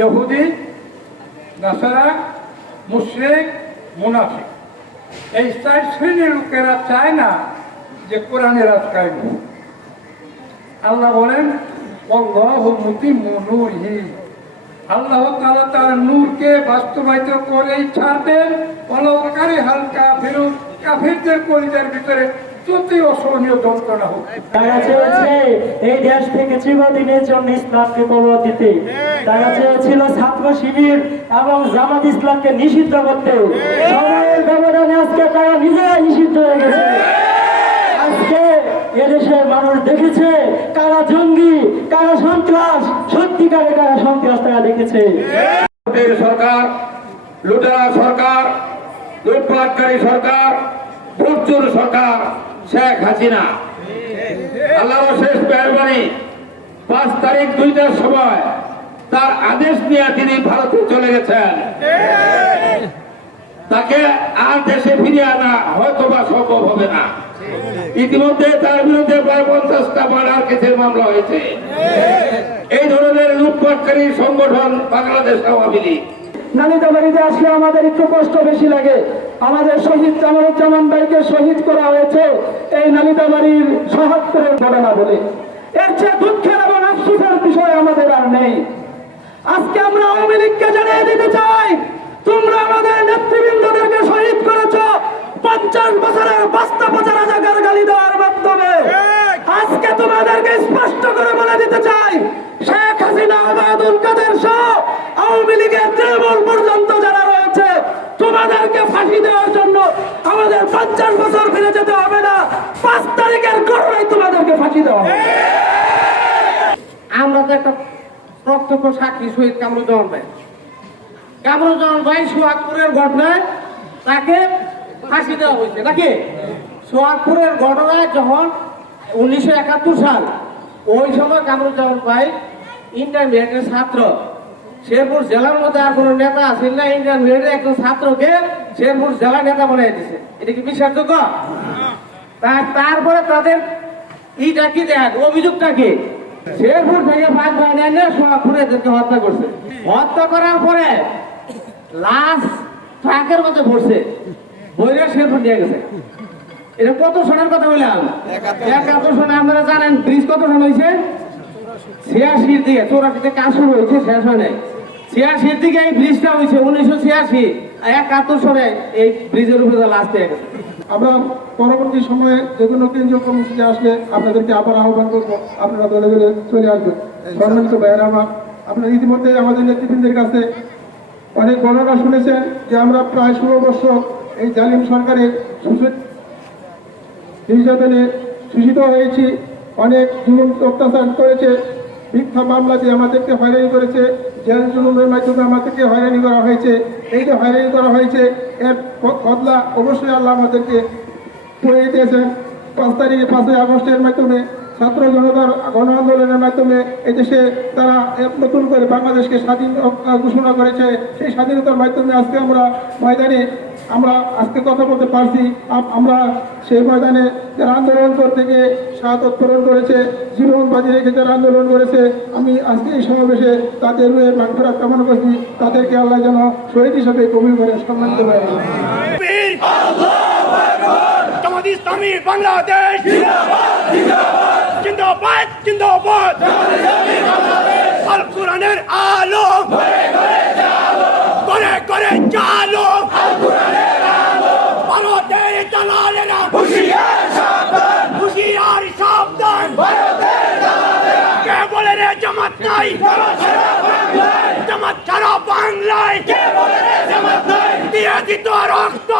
ইহুদি, নাসারা, মুশরিক, মুনাফিক। এই চার শ্রেণির লোকেরা চায় না যে কোরআনের রাজ কায়েম আল্লাহ বলেন আল্লাহ তাআলা তার নূরকে বাস্তবায়িত করেই ছাড়বেন। অলকারে হালকা ফেরত কাফিরদের কলিজার ভিতরে যতই অসহনীয় যন্ত্রণা হোক। তারা চেয়েছে এই দেশ থেকে চিরদিনের জন্য ইসলামকে কবর দিতে তারা চেয়েছিল ছাত্র শিবির এবং জামাত ইসলামকে নিষিদ্ধ করতে। সময়ের ব্যবধানে আজকে তারা নিজেরাই নিষিদ্ধ হয়ে গেছে। আজকে এদেশের মানুষ দেখেছে কারা জঙ্গি কারা সন্ত্রাস সত্যিকারে কারা সন্ত্রাস তারা দেখেছে। সরকার লুটেরা সরকার লুটপাটকারী সরকার প্রচুর সরকার শেখ হাসিনা। আল্লাহর শেষ মেহরবানি পাঁচ তারিখ দুইটার সময় তার আদেশ নিয়ে তিনি ভারতে চলে গেছেন। তাকে আর দেশে ফিরিয়ে আনা হয়তো বা সম্ভব হবে না। ইতিমধ্যে তার বিরুদ্ধে প্রায় পঞ্চাশটা মার্ডার কেসের মামলা হয়েছে। এই ধরনের লুটপাটকারী সংগঠন বাংলাদেশ আওয়ামী লীগ। আসলে আমাদের একটু কষ্ট বেশি লাগে। আমাদের শহীদ জামানুজ্জামান ভাইকে শহীদ করা হয়েছে। এই নালিতাবাড়ির সহাত্তরের ঘটনা বলে। এর চেয়ে দুঃখের এবং আফসোসের বিষয় আমাদের আর নেই। আজকে আমরা আওয়ামী লীগকে জানিয়ে দিতে চাই, তোমরা আমাদের নেতৃবৃন্দদেরকে শহীদ করেছ পঞ্চাশ বছরের বাস্তা পচা রাজাকার গালি দেওয়ার মাধ্যমে। আজকে তোমাদেরকে স্পষ্ট করে বলে দিতে চাই, শেখ হাসিনা, আবাদুল কাদের সহ আওয়ামী লীগের তৃণমূল পর্যন্ত যারা রয়েছে, তোমাদেরকে ফাঁসি দেওয়ার জন্য আমাদের পঞ্চাশ বছর ফিরে যেতে হবে। পাঁচ তারিখের ঘটনায় তোমাদেরকে ফাঁসি দেওয়া আমরা তো একটা প্রত্যক্ষ সাক্ষী শহীদ কামরুজ্জামান ভাই। কামরুজ্জামান ভাই সোহাগপুরের ঘটনায় তাকে ফাঁসি দেওয়া হয়েছে, নাকি? সোহাগপুরের ঘটনায় যখন উনিশশো একাত্তর সাল, ওই সময় কামরুজ্জামান ভাই ইন্টারমিডিয়েটের ছাত্র। শেরপুর জেলার মধ্যে আর কোনো নেতা আসেন না, ইন্টারমিডিয়েটের একজন ছাত্রকে শেরপুর জেলা নেতা বানিয়ে দিছে এটা কি বিশ্বাসযোগ্য? তারপরে তাদের ইটা কি দেখ, অভিযোগটা কি? শেরপুর থেকে ভাগ ভাই সোহাগপুরে এদেরকে হত্যা করছে। হত্যা করার পরে লাশ ট্রাকের মধ্যে ভরছে, বইরে শেরপুর নিয়ে গেছে। এটা কত সনের কথা বললাম? একাত্তর সনে, আপনারা জানেন, ব্রিজ কত সন হয়েছে? ছিয়াশির দিকে, চৌরাশিতে কাজ শুরু হয়েছে, শেষ হয় ছিয়াশির দিকে এই ব্রিজটা হয়েছে, উনিশশো ছিয়াশি। এই ব্রিজের উপরে আমরা পরবর্তী সময়ে যে কোনো কেন্দ্রীয় কর্মসূচি আসলে আপনাদেরকে আবার আহ্বান করব। আপনারা দলে দলে চলে আসবেন। সম্মানিত ভাইয়েরা আমার, আপনারা ইতিমধ্যে আমাদের নেতৃবৃন্দের কাছে অনেক গণনা শুনেছেন যে আমরা প্রায় ষোলো বছর এই জালিম সরকারের নির্যাতনে শোষিত হয়েছি। অনেক জুলুম অত্যাচার করেছে। মিথ্যা মামলা দিয়ে আমাদেরকে হয়রানি করেছে, জেল জুলুমের মাধ্যমে আমাদেরকে হয়রানি করা হয়েছে। এই যে হয়রানি করা হয়েছে, এর বদলা অবশ্যই আল্লাহ আমাদেরকে করে দিয়েছেন। পাঁচ তারিখে পাঁচই আগস্টের মাধ্যমে, ছাত্র জনতার গণ আন্দোলনের মাধ্যমে এদেশে তারা নতুন করে বাংলাদেশকে স্বাধীন ঘোষণা করেছে। সেই স্বাধীনতার মাধ্যমে আজকে আমরা ময়দানে আমরা আজকে কথা বলতে পারছি। আমরা সেই ময়দানে যারা আন্দোলন করতে গিয়ে শাহাদত পূরণ করেছে, জীবন বাজি রেখে যারা আন্দোলন করেছে, আমি আজকে এই সমাবেশে তাদের রয়ে মাগফেরাত কামনা করছি, তাদেরকে আল্লাহ যেন শহীদ হিসাবে কবুল করে সম্মানিত করে আল। করে চালো ভারতের দালালেরা হুশিয়ার সাবধান কে বলে রে জামাত নাই। জামাত ছাড়া বাংলায়। দিয়ে দিত রক্ত।